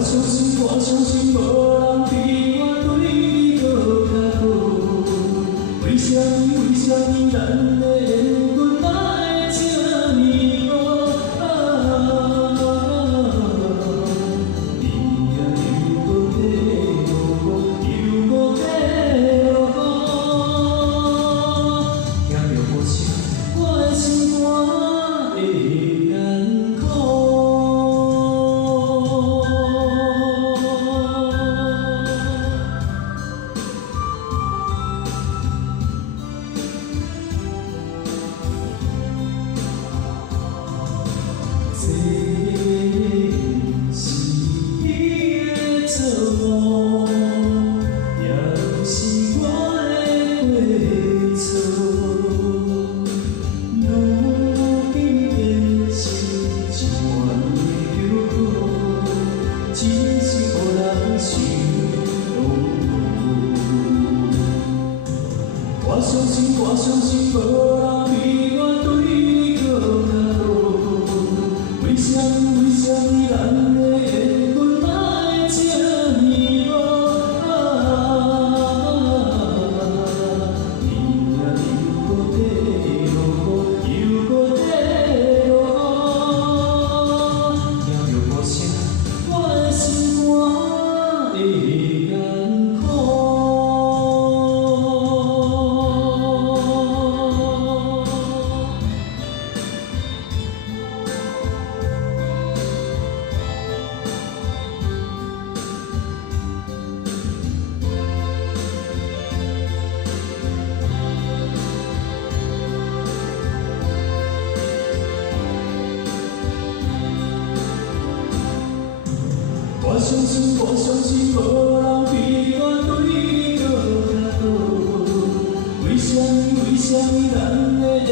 我相信，我相信，无人比我对你搁较好。为什么，为什么咱的缘分来这呢无？你呀又搁在落雨，又搁在落雨，听着无声，我的心肝会难过。我相信，我相信，无人比我对你搁较好。为什么，为什么咱的缘分来这呢无？你呀又搁在落雨，又搁在落雨，听着无声，我的心肝会难过。我相信，我相信，无人比我对你搁较好。为什么，为什么咱的缘